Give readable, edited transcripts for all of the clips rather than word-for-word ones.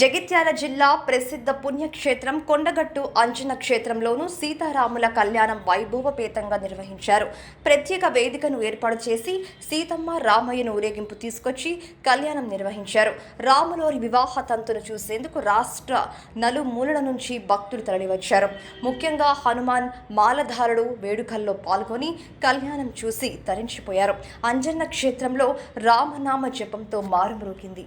జగిత్యాల జిల్లా ప్రసిద్ధ పుణ్యక్షేత్రం కొండగట్టు అంజన క్షేత్రంలోనూ సీతారాముల కళ్యాణం వైభవపేతంగా నిర్వహించారు. ప్రత్యేక వేదికను ఏర్పాటు చేసి సీతమ్మ రామయ్యను ఊరేగింపు తీసుకొచ్చి కళ్యాణం నిర్వహించారు. రాములోరి వివాహ తంతును చూసేందుకు రాష్ట్ర నలుమూలల నుంచి భక్తులు తరలివచ్చారు. ముఖ్యంగా హనుమాన్ మాలధారుడు వేడుకల్లో పాల్గొని కళ్యాణం చూసి తరించిపోయారు. అంజన్న క్షేత్రంలో రామనామ జపంతో మారుమ్రోగింది.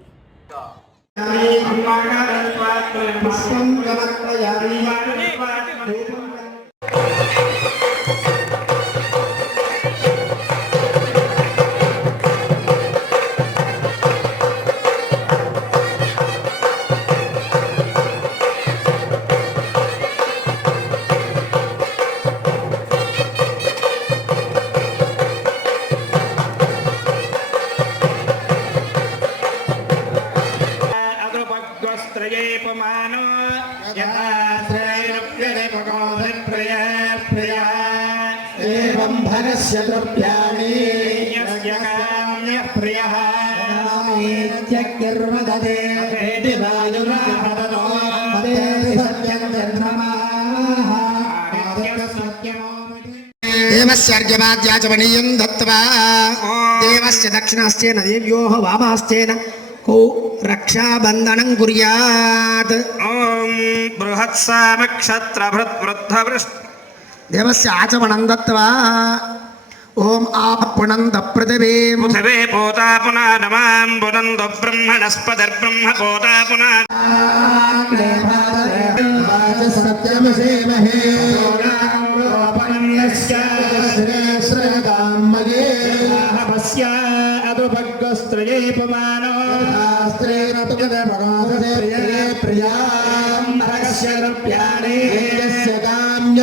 त्रयेपमानो यथा एवं भगस्य द्रव्याणि यस्य काम्यः प्रियः इत्यग्निर्वदते वायुराहतो सत्यं चन्द्रमाः देवस्यार्घ्यवाद्याचमनीयं दत्त्वा देवस्य दक्षिणास्तेन देव्योः वामास्तेन को रक्षाबंधनं कुर्यात्। ओम बृहत्सामक्षत्रभृद्वृद्धवृष्ट देवस्य आचमनं दत्त्वा ओम आपपुनन्द पृथिवी पृथिवे पोता पुनः नमां पुनन्द ब्रह्मणस्पतिर्ब्रह्म पोता पुनः सत्यमसेमहे अदुभग्गस्त्रयेपमानो प्रियां भगस्य द्रव्याणि